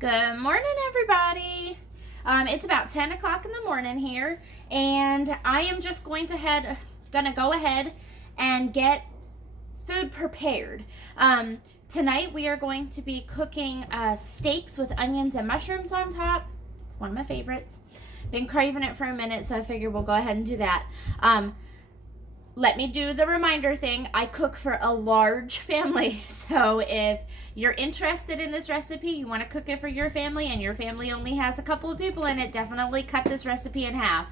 Good morning, everybody. It's about 10 o'clock in the morning here, and I am just going to go ahead and get food prepared. Tonight we are going to be cooking steaks with onions and mushrooms on top. It's one of my favorites. Been craving it for a minute, so I figured we'll go ahead and do that. Let me do the reminder thing. I cook for a large family, so if you're interested in this recipe, you want to cook it for your family, and your family only has a couple of people in it, definitely cut this recipe in half.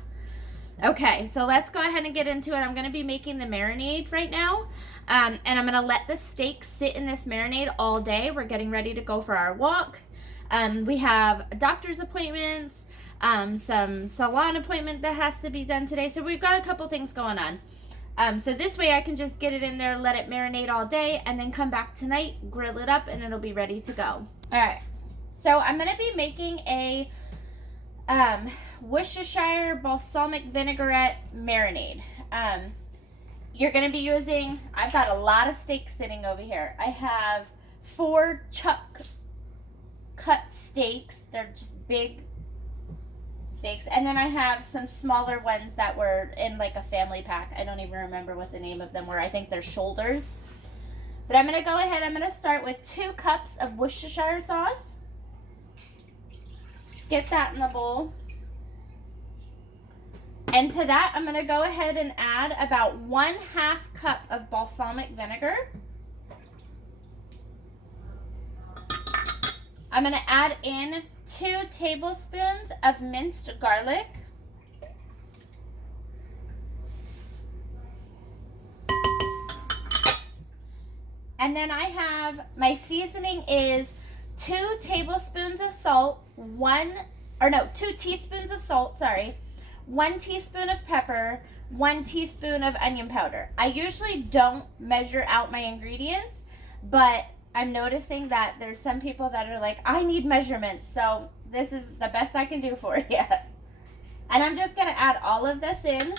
Okay, so let's go ahead and get into it. I'm going to be making the marinade right now, and I'm going to let the steak sit in this marinade all day. We're getting ready to go for our walk. We have doctor's appointments, some salon appointment that has to be done today, so we've got a couple things going on. So this way I can just get it in there, let it marinate all day, and then come back tonight, grill it up, and it'll be ready to go. Alright, so I'm going to be making a Worcestershire balsamic vinaigrette marinade. You're going to be using, I've got a lot of steaks sitting over here. I have 4 chuck cut steaks. They're just big steaks, and then I have some smaller ones that were in like a family pack. I don't even remember what the name of them were. I think they're shoulders. But I'm going to go ahead, I'm going to start with 2 cups of Worcestershire sauce. Get that in the bowl. And to that, I'm going to go ahead and add about 1/2 cup of balsamic vinegar. I'm going to add in 2 tablespoons of minced garlic. And then I have, my seasoning is 2 tablespoons of salt, 2 teaspoons of salt, 1 teaspoon of pepper, 1 teaspoon of onion powder. I usually don't measure out my ingredients, but I'm noticing that there's some people that are like, I need measurements, so this is the best I can do for you. And I'm just going to add all of this in.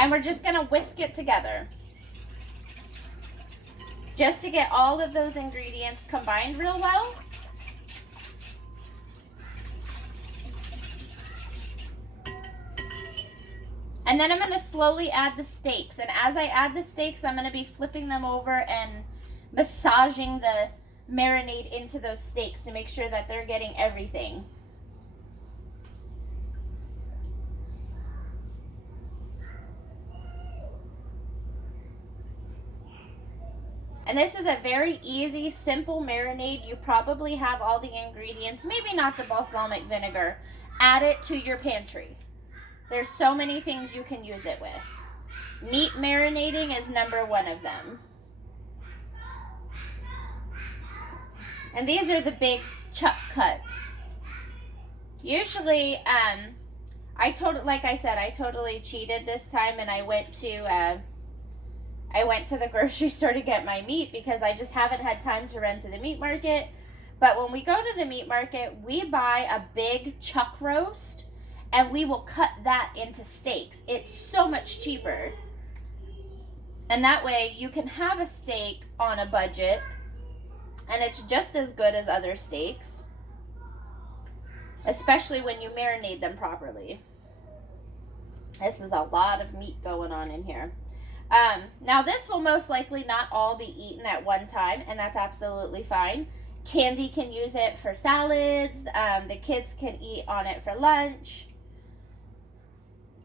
And we're just going to whisk it together, just to get all of those ingredients combined real well. And then I'm going to slowly add the steaks. And as I add the steaks, I'm going to be flipping them over and massaging the marinade into those steaks to make sure that they're getting everything. And this is a very easy, simple marinade. You probably have all the ingredients, maybe not the balsamic vinegar. Add it to your pantry. There's so many things you can use it with. Meat marinating is number 1 of them. And these are the big chuck cuts. Usually, I totally cheated this time, and I went to the grocery store to get my meat because I just haven't had time to run to the meat market. But when we go to the meat market, we buy a big chuck roast, and we will cut that into steaks. It's so much cheaper. And that way you can have a steak on a budget, and it's just as good as other steaks, especially when you marinate them properly. This is a lot of meat going on in here. Now this will most likely not all be eaten at one time, and that's absolutely fine. Candy can use it for salads. The kids can eat on it for lunch,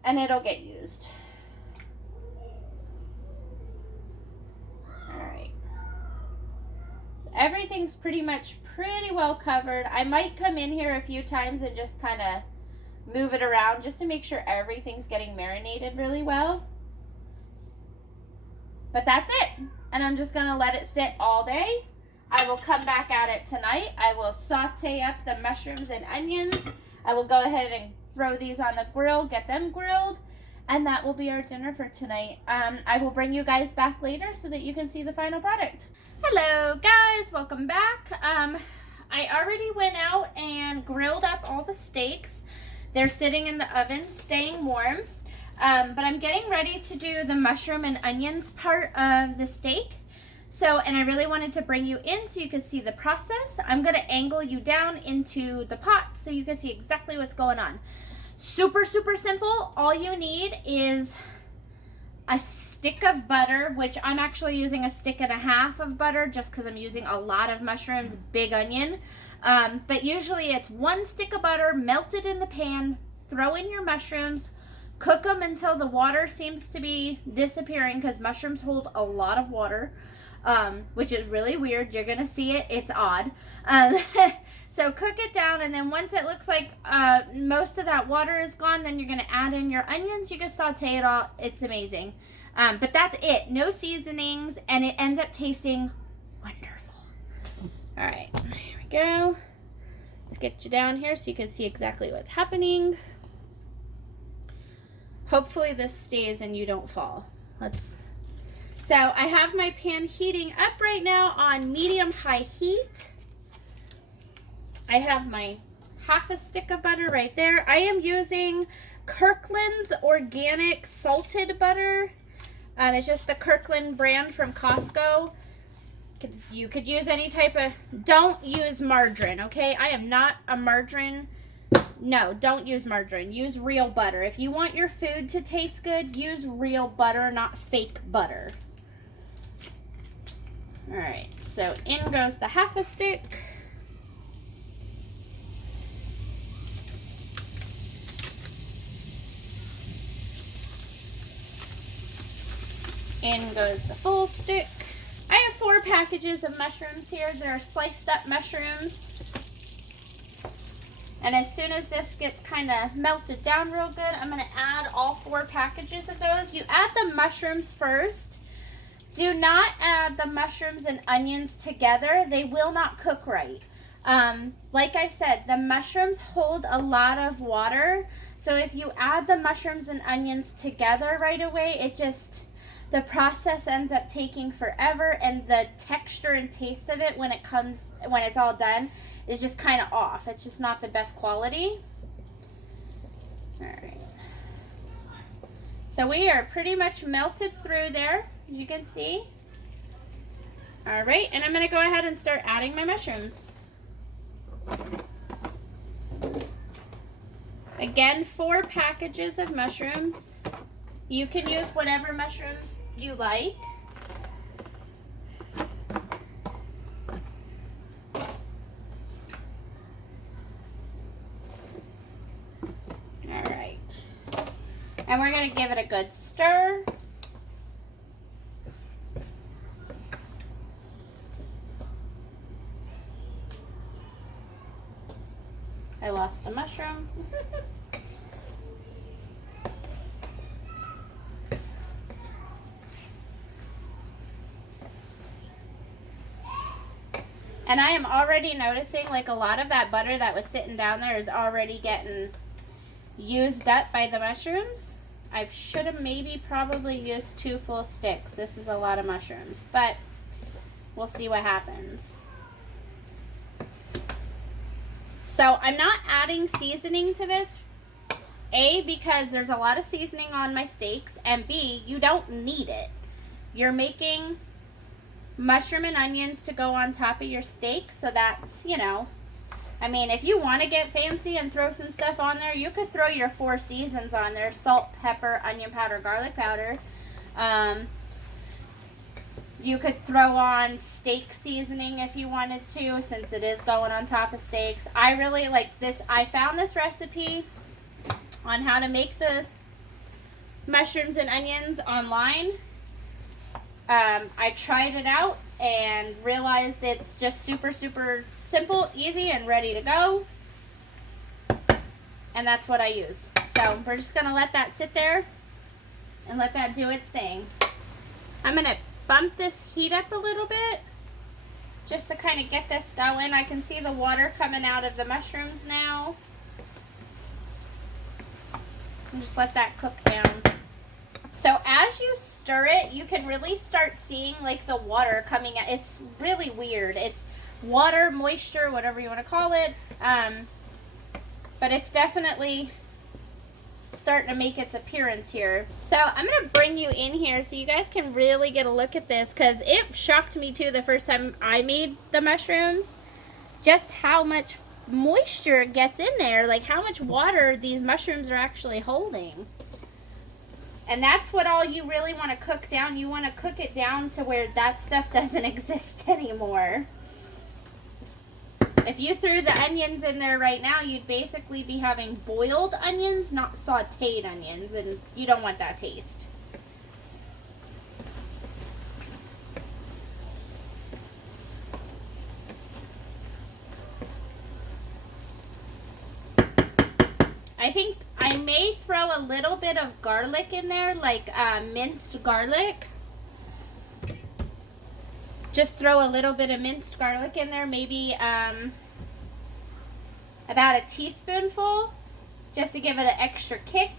and it'll get used. Alright. So everything's pretty well covered. I might come in here a few times and just kind of move it around just to make sure everything's getting marinated really well. But that's it. And I'm just going to let it sit all day. I will come back at it tonight. I will saute up the mushrooms and onions. I will go ahead and throw these on the grill, get them grilled, and that will be our dinner for tonight. I will bring you guys back later so that you can see the final product. Hello guys, welcome back. I already went out and grilled up all the steaks. They're sitting in the oven, staying warm. But I'm getting ready to do the mushroom and onions part of the steak. So, and I really wanted to bring you in so you could see the process. I'm going to angle you down into the pot so you can see exactly what's going on. Super, super simple. All you need is a stick of butter, which I'm actually using a stick and a half of butter just because I'm using a lot of mushrooms, big onion. But usually it's 1 stick of butter melted in the pan, throw in your mushrooms, cook them until the water seems to be disappearing because mushrooms hold a lot of water, which is really weird. You're going to see it. It's odd. So cook it down, and then once it looks like most of that water is gone, then you're going to add in your onions. You can saute it all. It's amazing. But that's it. No seasonings, and it ends up tasting wonderful. All right, here we go. Let's get you down here so you can see exactly what's happening. Hopefully this stays and you don't fall. So I have my pan heating up right now on medium-high heat. I have my half a stick of butter right there. I am using Kirkland's organic salted butter. It's just the Kirkland brand from Costco. You could use any type of, don't use margarine, okay? I am not a margarine. No, don't use margarine. Use real butter. If you want your food to taste good, use real butter, not fake butter. All right, so in goes the half a stick. In goes the full stick. I have 4 packages of mushrooms here. They're sliced up mushrooms. And as soon as this gets kind of melted down real good, I'm going to add all 4 packages of those. You add the mushrooms first. Do not add the mushrooms and onions together. They will not cook right. Like I said, the mushrooms hold a lot of water. So if you add the mushrooms and onions together right away, the process ends up taking forever, and the texture and taste of it when it's all done is just kind of off. It's just not the best quality. All right. So we are pretty much melted through there, as you can see. All right, and I'm going to go ahead and start adding my mushrooms. Again, 4 packages of mushrooms. You can use whatever mushrooms you like. All right. And we're going to give it a good stir. I lost the mushroom. And I am already noticing like a lot of that butter that was sitting down there is already getting used up by the mushrooms. I should have probably used 2 full sticks. This is a lot of mushrooms, but we'll see what happens. So I'm not adding seasoning to this. A, because there's a lot of seasoning on my steaks, and B, you don't need it. You're making mushroom and onions to go on top of your steak, so that's, I mean, if you want to get fancy and throw some stuff on there, you could throw your 4 seasons on there: salt, pepper, onion powder, garlic powder. You could throw on steak seasoning if you wanted to, since it is going on top of steaks. I really like this. I found this recipe on how to make the mushrooms and onions online. I tried it out and realized it's just super, super simple, easy, and ready to go. And that's what I use. So we're just going to let that sit there and let that do its thing. I'm going to bump this heat up a little bit just to kind of get this going. I can see the water coming out of the mushrooms now. And just let that cook down. So as you stir it, you can really start seeing like the water coming out. It's really weird. It's water, moisture, whatever you want to call it. But it's definitely starting to make its appearance here. So I'm gonna bring you in here so you guys can really get a look at this, because it shocked me too the first time I made the mushrooms, just how much moisture gets in there, like how much water these mushrooms are actually holding. And that's what all you really want to cook down. You want to cook it down to where that stuff doesn't exist anymore. If you threw the onions in there right now, you'd basically be having boiled onions, not sauteed onions, and you don't want that taste. I think I may throw a little bit of garlic in there, like minced garlic. Just throw a little bit of minced garlic in there, maybe about a teaspoonful, just to give it an extra kick.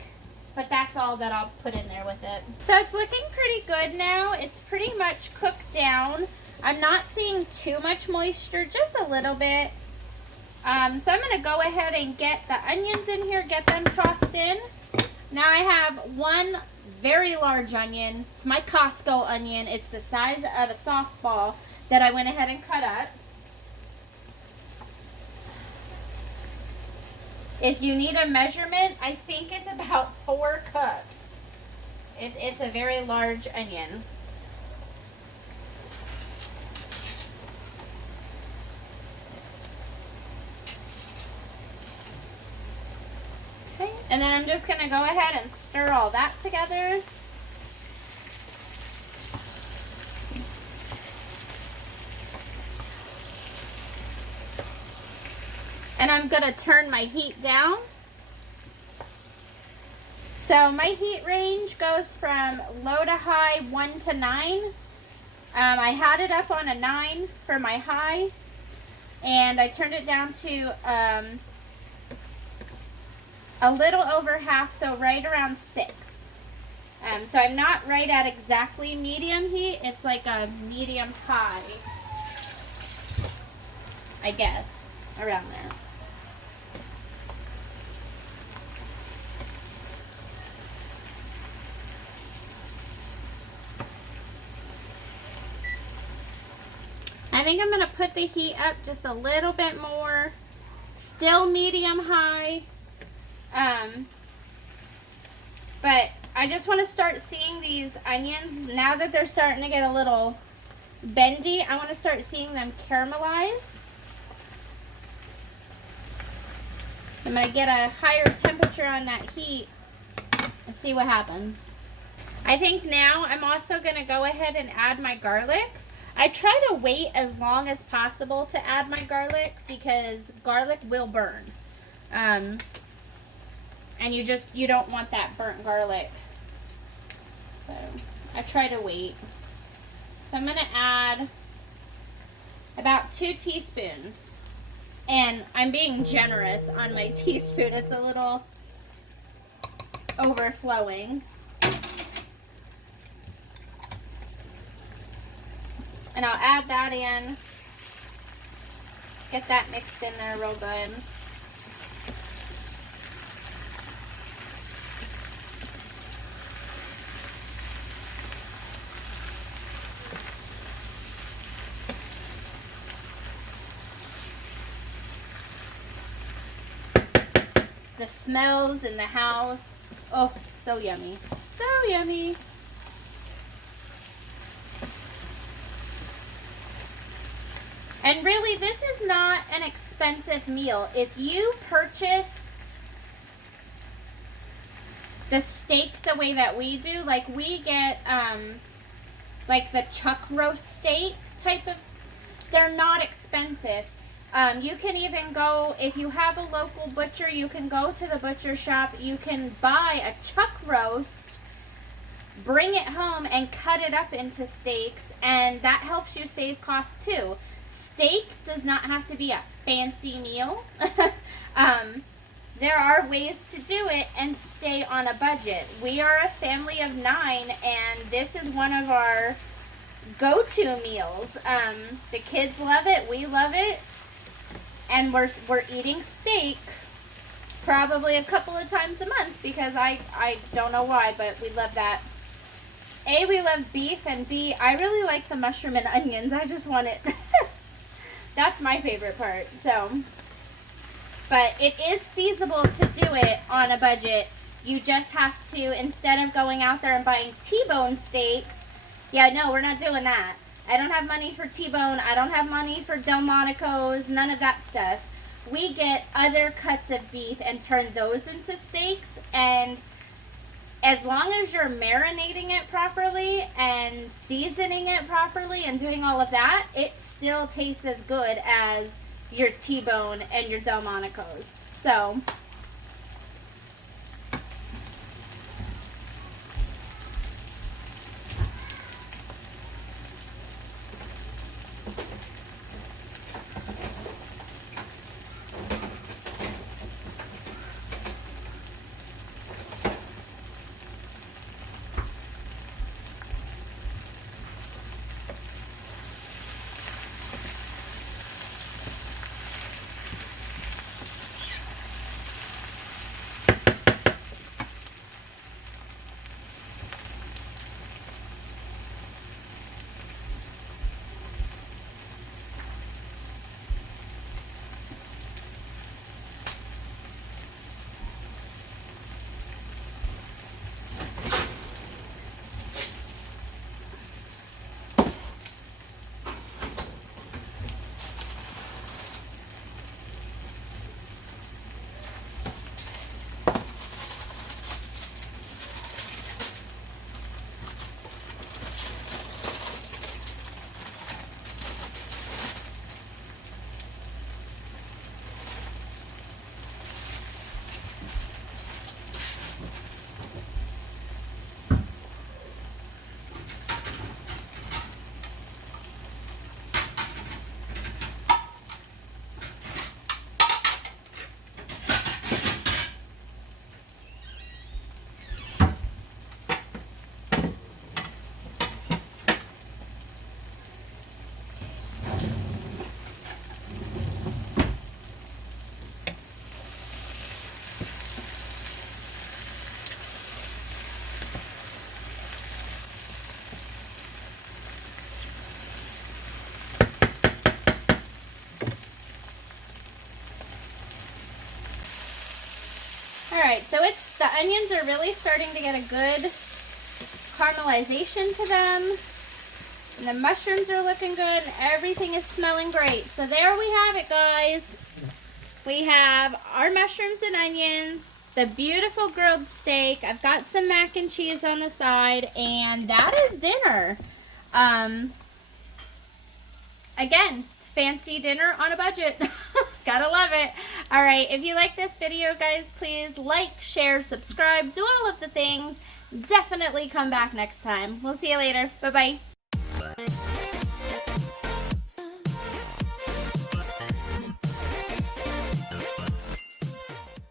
But that's all that I'll put in there with it. So it's looking pretty good now. It's pretty much cooked down. I'm not seeing too much moisture, just a little bit. So I'm going to go ahead and get the onions in here, get them tossed in. Now I have one very large onion. It's my Costco onion. It's the size of a softball that I went ahead and cut up. If you need a measurement, I think it's about 4 cups. It's a very large onion. Okay, and then I'm just going to go ahead and stir all that together. And I'm going to turn my heat down. So my heat range goes from low to high, 1 to 9. I had it up on a 9 for my high, and I turned it down to a little over half, so right around 6. So I'm not right at exactly medium heat. It's like a medium high, I guess, around there. I think I'm going to put the heat up just a little bit more. Still medium high. But I just want to start seeing these onions, now that they're starting to get a little bendy, I want to start seeing them caramelize. I'm going to get a higher temperature on that heat and see what happens. I think now I'm also going to go ahead and add my garlic. I try to wait as long as possible to add my garlic because garlic will burn. And you don't want that burnt garlic. So I try to wait. So I'm going to add about 2 teaspoons. And I'm being generous on my teaspoon. It's a little overflowing. And I'll add that in. Get that mixed in there real good. The smells in the house. Oh, so yummy. So yummy. And really, this is not an expensive meal. If you purchase the steak the way that we do, like we get like the chuck roast steak type of, they're not expensive. You can even go, if you have a local butcher, you can go to the butcher shop, you can buy a chuck roast, bring it home and cut it up into steaks, and that helps you save costs too. Steak does not have to be a fancy meal. There are ways to do it and stay on a budget. We are a family of 9, and this is one of our go-to meals. The kids love it, we love it, and we're eating steak probably a couple of times a month because I don't know why, but we love that. A, we love beef, and B, I really like the mushroom and onions. I just want it. That's my favorite part. So, but it is feasible to do it on a budget. You just have to, instead of going out there and buying T-bone steaks, yeah, no, we're not doing that. I don't have money for T-bone. I don't have money for Delmonico's, none of that stuff. We get other cuts of beef and turn those into steaks, and as long as you're marinating it properly and seasoning it properly and doing all of that, it still tastes as good as your T-bone and your Delmonico's. So, alright, so the onions are really starting to get a good caramelization to them. And the mushrooms are looking good and everything is smelling great. So there we have it, guys. We have our mushrooms and onions, the beautiful grilled steak. I've got some mac and cheese on the side, and that is dinner. Again, fancy dinner on a budget. Gotta love it. Alright, if you like this video, guys, please like, share, subscribe, do all of the things. Definitely come back next time. We'll see you later. Bye-bye.